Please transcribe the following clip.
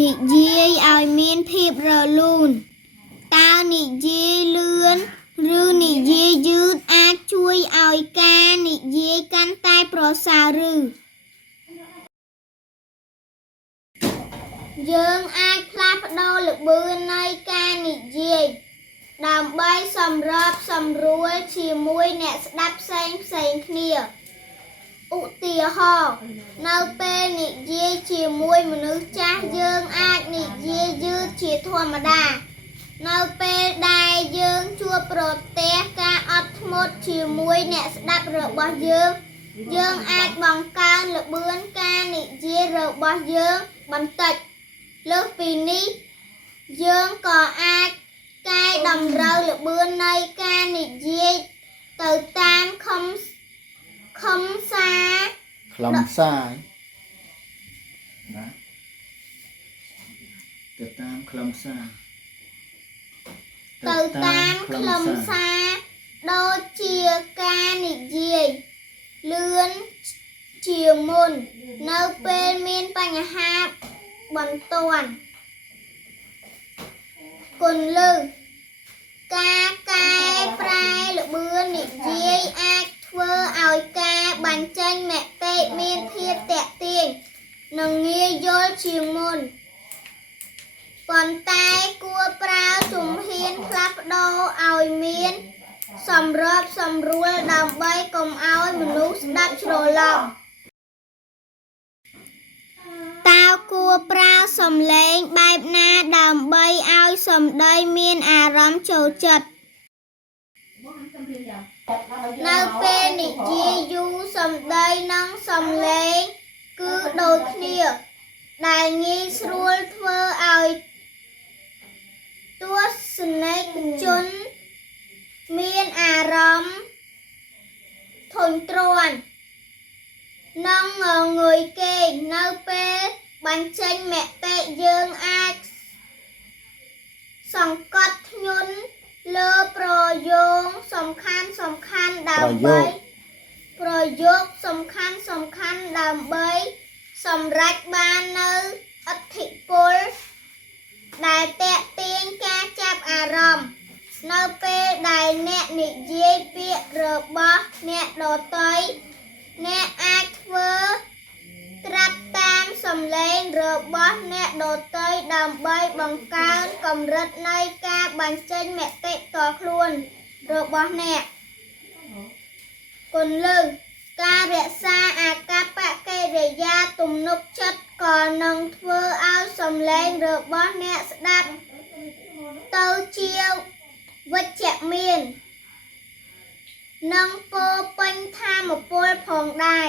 និយាយឲ្យមានភាពរលូនតើនិយាយលឿនឬនិយាយយឺតអាចជួយឲ្យការនិយាយកាន់តែប្រសើរឬយើងអាចផ្លាស់ប្ដូរល្បឿននៃការនិយាយដើម្បីសម្របសម្រួលជាមួយអ្នកស្ដាប់ផ្សេងគ្នាឧទាហរណ៍នៅពេលនិយាយជាមួយមនុស្សចាស់យើងអាចនិយាយយឺតជាធម្មតានៅពេលដែលយើងជួបប្រទះការអត់ធ្មត់ជាមួយអ្នកស្ដាប់របស់យើងអាចបង្កើនល្បឿនការនិយាយរបស់យើងបន្តិចលើសពីនេះយើងក៏អាចកែតម្រូវល្បឿននៃការនិយាយទៅតាមខ្លឹមសារណាទៅតាមខ្លឹមសារដូចជាការនិយាយលឿនជាមុននៅពេលមានបញ្ហាបន្ទាន់គន្លឹះការកែប្រែល្បឿននិយាយអាចធ្វើឲ្យការបញ្ចេញមតិមានភាពទាក់ទាញនិងងាយយល់ជាងមុនប៉ុន្តែគួរប្រើជំហានផ្លាស់ប្ដូរឲ្យមានសម្របសម្រួលដើម្បីកុំឲ្យមនុស្សស្ដាប់ច្រឡំតើគួរប្រើសំឡេងបែបណាដើម្បីឲ្យសម្ដីមានអារម្មណ៍ចូលចិត្តនៅពេលនិយាយយូរសម្ដីនិងសំឡេងគឺដូចគ្នាដែលងាយស្រួលធ្វើឲ្យទស្សនិកជនមានអារម្មណ៍ធុញទ្រាន់និងងុយគេងនៅពេលបញ្ចេញមតិយើងអាចសង្កត់ធ្ងន់លើប្រយោគសំខាន់ដើម្បីសម្រេចបាននូវឥទ្ធិពលដែលទាក់ទាញការចាប់អារម្មណ៍នៅពេលដែលអ្នកនិយាយពាក្យរបស់អ្នកដទៃអ្នកអាចធ្វើត្រាប់តាមសំឡេងរបស់អ្នកដទៃដើម្បីបង្កើនកម្រិតនៃការបញ្ចេញមតិផ្ទាល់ខ្លួនរបស់អ្នកគន្លឹះការរក្សាអាកប្បកិរិយាទំនុកចិត្តក៏នឹងធ្វើឲ្យសំឡេងរបស់អ្នកស្ដាប់ទៅជាវិជ្ជមាននិងពោរពេញថាមពលផងដែរ